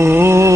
Oh.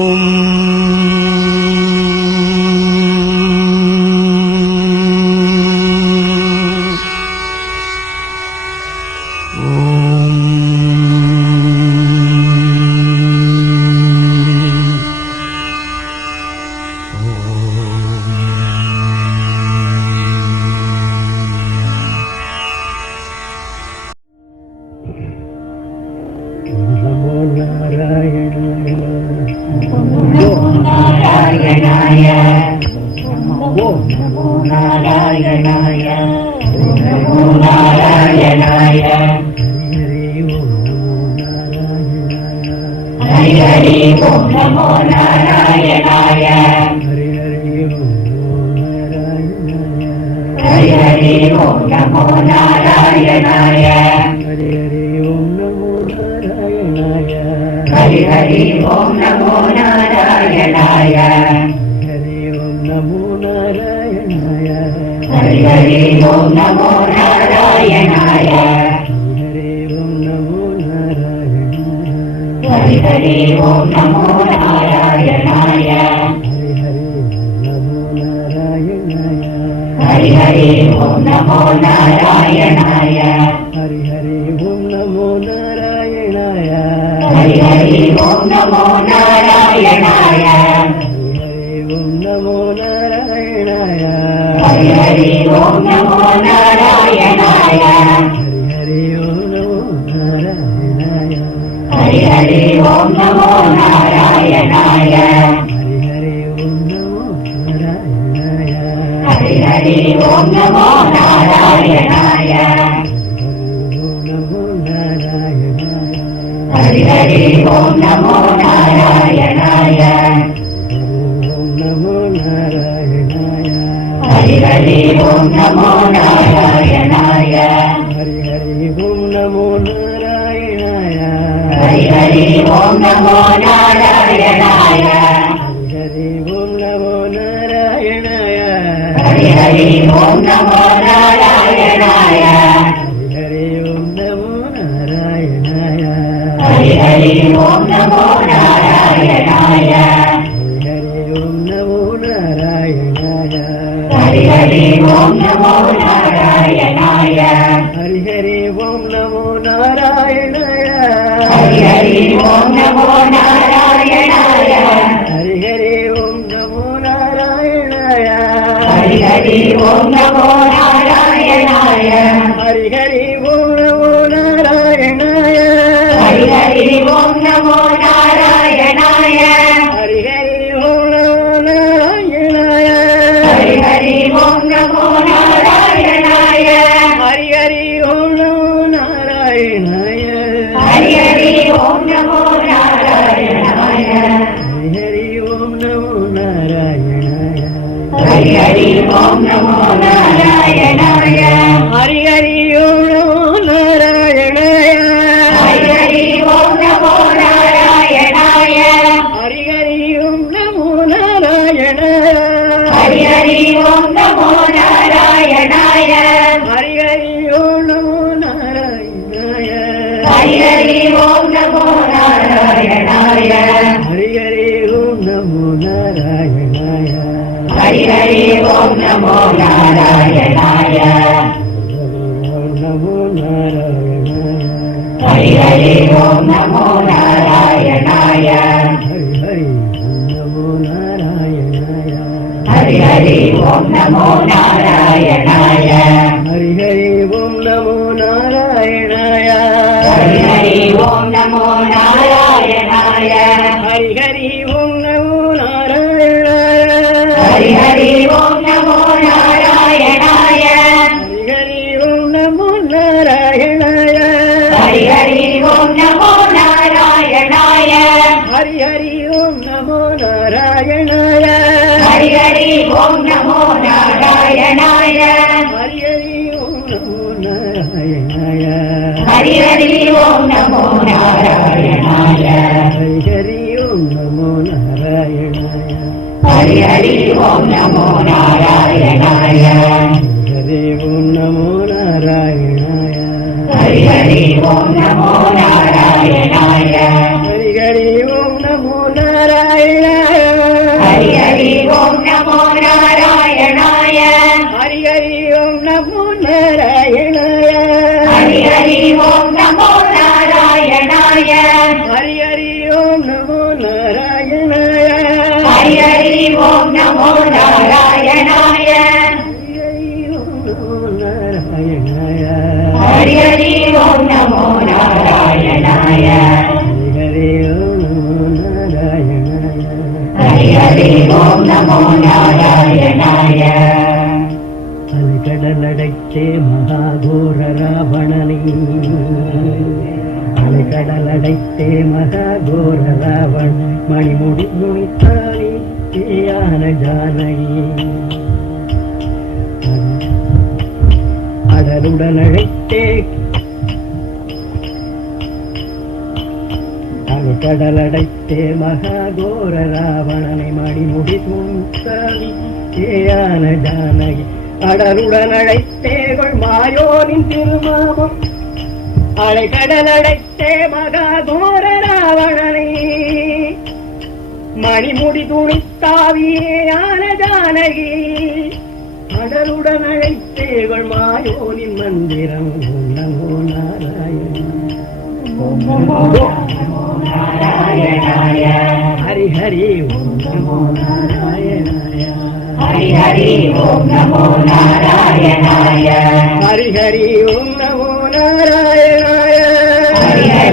ఓం నమో నారాయణాయ ఓం నమో నారాయణాయ హరి హరి ఓం నమో నారాయణాయ హరి హరి ఓం నమో నారాయణాయ హరి హరి ఓం నమో నారాయణాయ హరి హరి ఓం నమో నారాయణాయ நமோ நாராயணாய ஹரி ஹரி ஓம் நமோ நாராயணாய ஹரி ஹரி ஓம் நமோ நாராயணாய ஹரி ஹரி ஓம் நமோ நாராயணாய ஹரி ஹரி ஓம் நமோ హరి ఓం నమో నారాయణాయ. హరి హరి ఓం నమో నమో నారాయణాయ. హరి హరి ఓం నమో నారాయణాయ హరి హరి ఓం నమో నారాయణాయ హరి హరి ఓం నమో నారాయణాయ హరి ఓం నమో నారాయణాయ హరి హరి ఓం నమో నారాయణాయ హరి హరి ఓం నమో నారాయణాయ హరి హరి ఓం నమో నారాయణాయ హరి హరి ఓం నమో నారాయణాయ హరి హరి ఓం నమో నారాయణాయ హరి హరి ఓం నమో నారాయణాయ హరి హరి ఓం నమో ஓம் நமோ நாராயணாய ஹரி ஹரி ஓம் நாராயணாய ஹரி ஹரி ஓம் நமோ நாராயணாய ஹரி ஹரி ஓம் நமோ நாராயணாய ஹரி ஹரி ஓம் நமோ நாராயணாய ஹரி ஹரி ஓம் நமோ நாராயணாய ஹரி ஹரி ஓம் நமோ நாராயணாய ஹரி ஹரி ஓம் நமோ நாராயணாய ஹரி ஹரி ఓం నమో నారాయణాయ హరి హరి ఓం నమో నారాయణాయ. హరి నమో నారాయణాయ. నారాయణాయ హరి హరి ఓం నమో నారాయణాయ. హరి హరి ఓం నమో నారాయణాయ. హరి హరి ఓం నమో నారాయణాయ. హరి ఓం నమో నారాయణాయ. హరి హరి ఓం నమో ஓம் நமோ நாராயணாய. ஹரி ஹரி ஓம் நமோ நாராயணாய. ஹரி ஹரி ஓம் நமோ நாராயணாய. ஹரி ஹரி ஓம் நமோ நாராயணாய. ஹரி ஹரி ஓம் நமோ நாராயணாய. அலை கடலடைத்தே படைத்தே மகாகோரராவன் மணிமுடி நுனித்தாளி தீயான ஜானகி. அடருடன் அழைத்தே கடலடைத்தே மகாகோர ராவணனை மணிமுடி துணி தேயான ஜானகி. அடருடன் அழைத்தேகள் மாயோனின் திருமாவும் அலைக்கடல் அழைத்தே மகாகோர ராவணனை மணிமுடி துணித்தாவியான ஜானகி. கடலுடன் அழைத்தேகள் மாயோனின் மந்திரம். நமோ நாராயண நாராயணாய. ஹரி ஹரி ஓம் நமோ நாராயணாய. ஹரி ஹரி ஓம் நமோ நாராயணாய. ஹரி ஹரி ஓம் நமோ நாராயண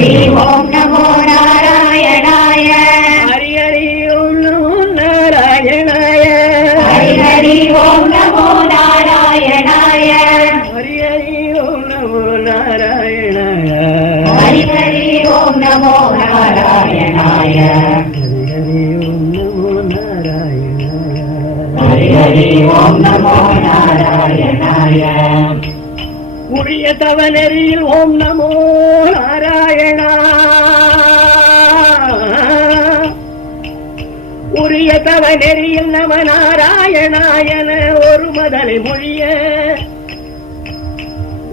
ஹரி ஓம் நமோ நாராயணாய ஹரி ஹரி ஓம் நமோ நாராயணாய ஹரி ஹரி ஓம் நமோ நாராயணாய ஹரி ஹரி ஓம் நமோ நாராயணாய ஹரி ஹரி ஓம் நமோ நாராயணாய ஹரி ஓம் நமோ நாராயணாய உரிய தவநெறியில் ஓம் நமோ நாராயணா. உரிய தவநெறியில் நம நாராயணாயன ஒரு மதலை மொழிய.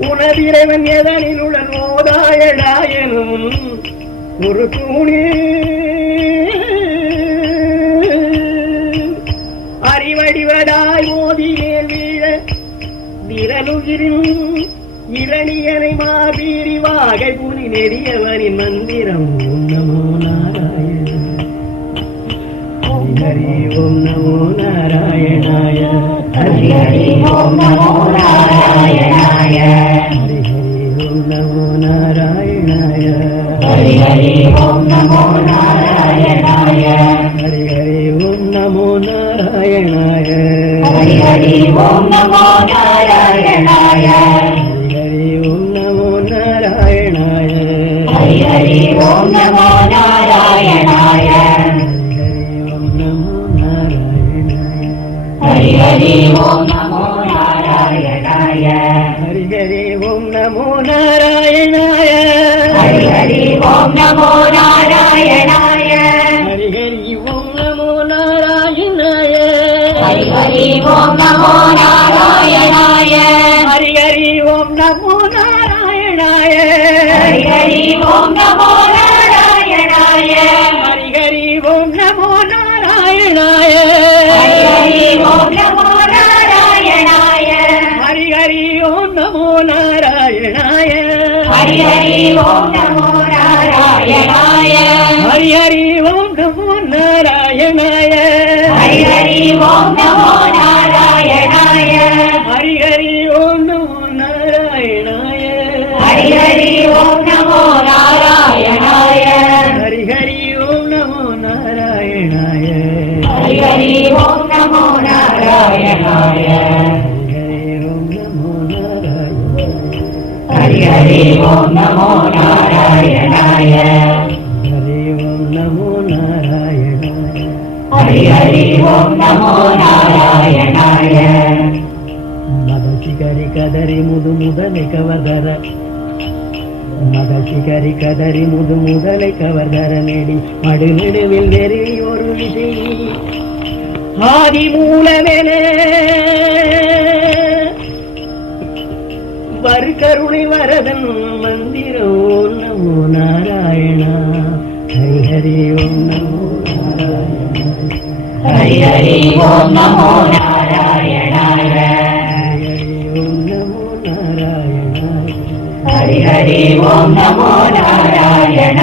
உனதிரைவன் எதனிலுடன் ஓதாயணாயனும் ஒரு தூணி. அறிவடிவடாய் மோதியேல் வீழ விரலுகிறின் இரணியனை மாபீரி வாகை புனி நெடியவனின் மந்திரம் ஓம் நமோ நாராயண ஹரி ஓம் நமோ நாராயணாய ஹரி ஹரி ஓம் நமோ நாராயணாய ஹரி ஹரி ஓம் நமோ நாராயணாய ஹரி ஹரி ஓம் நமோ நாராயணாய ஹரி ஹரி ஓம் நமோ நாராயணாய ஹரி ஹரி ஓம் நமோ நாராயணாய ay, ay, நாராயணாய. ஹரி ஹரி ஓம் நமோ நாராயணாய. ஹரி ஹரி ஓம் நமோ நாராயணாய. ஹரி ஹரி ஓம் நமோ நாராயணாய. ஹரி ஹரி ஓம் நாராயணாய ஹரி ஹரி ஓம் நமோ நாராயணாய ஹரி ஓம் நமோ நாராயணாய ஹரி ஹரி ஓம் நமோ நாராயணாய மதசிகரி கதறி முது முதலை கவர்தர மதசிகரி கதறி முது முதலை கவர்தர நெடி மடுநெடுவில் வெறி ஒரு விதை ഹാരി മൂലമേനെ വരുകരുണി വരതൻ മന്ദിരോ നമോ നാരായണ. ഹരി ഹരി ഓം നമോ നാരായണ. ഹരി ഹരി ഓം നമോ നാരായണായ ഹരി ഓം നമോ നാരായണ. ഹരി ഓം നമോ നാരായണ.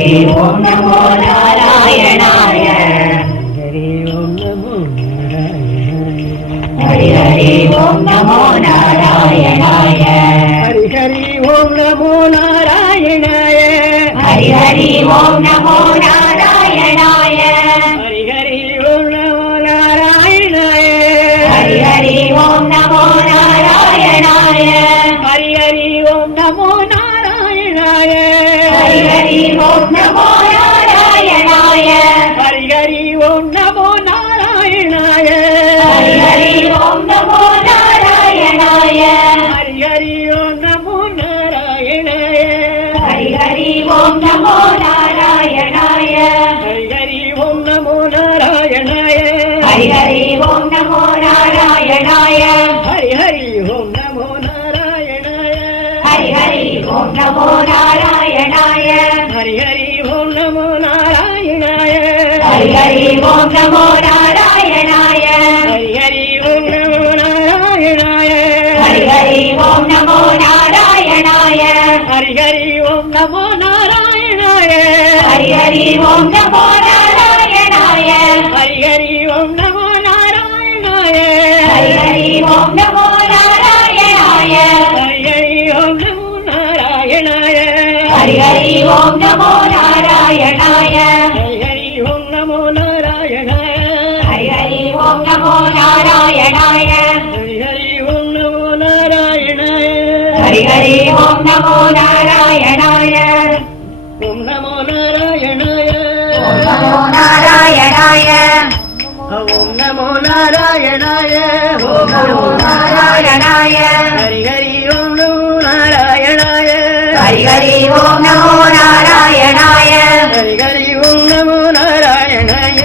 ஹரி ஹரி ஓம் நமோ நாராயணாய. ஹரி ஓம் நமோ நாராயணாய ஹரி ஹரி ஓம் நமோ நாராயணாய ஹரி ஹரி ஓம் நமோ நாராயணாய ஹரி ஹரி ஓம் నారాయణాయ. హరి హరి ఓం నమో నారాయణాయ. హరి హరి ఓం నమో నారాయణాయ. హరి హరి ఓం నమో నారాయణాయ. హరి హరి ఓం నమో నారాయణాయ. హరి హరి ఓం నమో నారాయణాయ. హరి హరి ఓం నమో నారాయణ హరి హరి ఓం నమో నారాయణాయ. హరి హరి ఓం నమో నారాయణాయ. హరి హరి ఓం నమో నారాయణాయ. హరి హరి ఓం నమో నారాయణాయ. హరి హరి ఓం నమో నారాయణాయ. హరి ఓం నమో నారాయణాయ. హరి ఓం నమో నారాయణాయ. హరి ఓం నమో నారాయణాయ. നാരായണായ. ഓം നമോ നാരായണായ. ഓം നമോ നാരായണായ. ഹരി ഹരി ഓം നമോ നാരായണായ. ഹരി ഹരി ഓം നമോ നാരായണായ. ഹരി ഹരി ഓം നമോ നാരായണായ.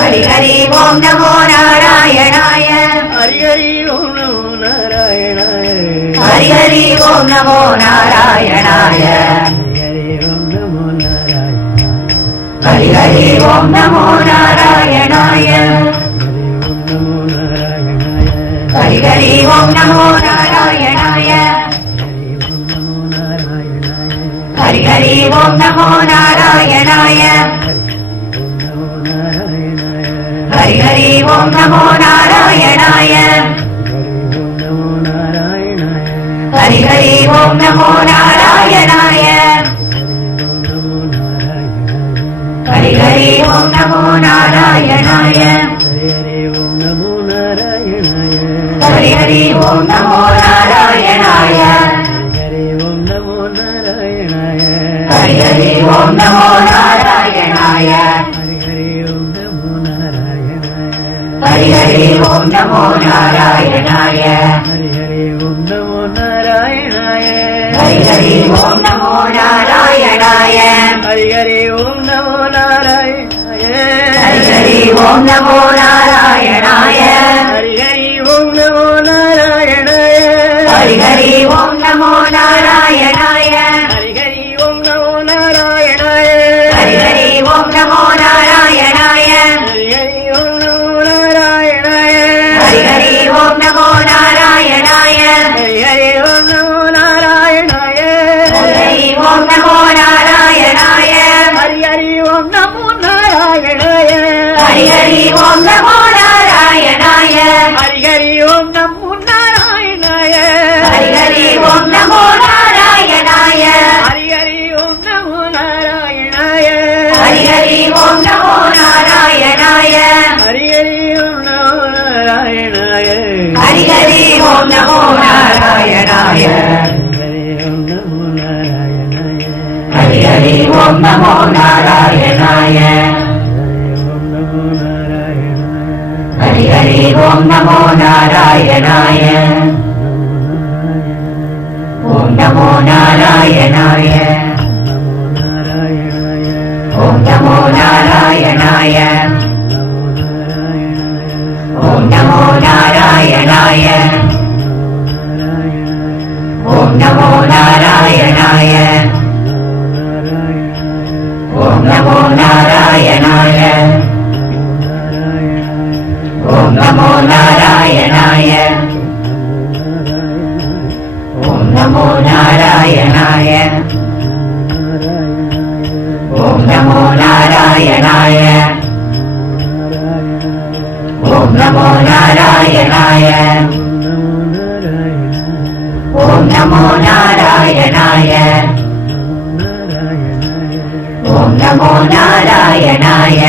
ഹരി ഹരി ഓം നമോ നാരായണായ. ഹരി ഹരി ഓം നമോ നാരായണായ. ഹരി ഹരി ഓം നമോ നാരായണായ. ஹரி ஹரி ஓம் நமோ நாராயணாய. ஹரி ஹரி ஓம் நமோ நாராயணாய. ஹரி ஹரி ஓம் நமோ நாராயணாய. ஹரி ஹரி ஓம் நமோ நாராயணாய. ஹரி ஹரி ஓம் நமோ நாராயணாய. நாராயணாய. ஹரி ஓம் நமோ நாராயணாய. ஹரி ஹரி ஓம் நமோ நாராயணாய. ஹரி ஹரி ஓம் நமோ நாராயணாய. ஹரி ஹரி ஓம் नमो नारायण నమో నారాయణాయ. హరి హరి ఓం నమో నారాయణాయ. ఓం నమో నారాయణాయ. ఓం నమో నారాయణాయ. ఓం నమో నారాయణాయ. ఓం నమో నారాయణాయ. నమో నారాయణాయ. ఓం నమో నారాయణాయ. ఓం నమో నారాయణాయ. ఓం నమో నారాయణాయ. ఓం నమో నారాయణాయ. ఓం నమో నారాయణాయ.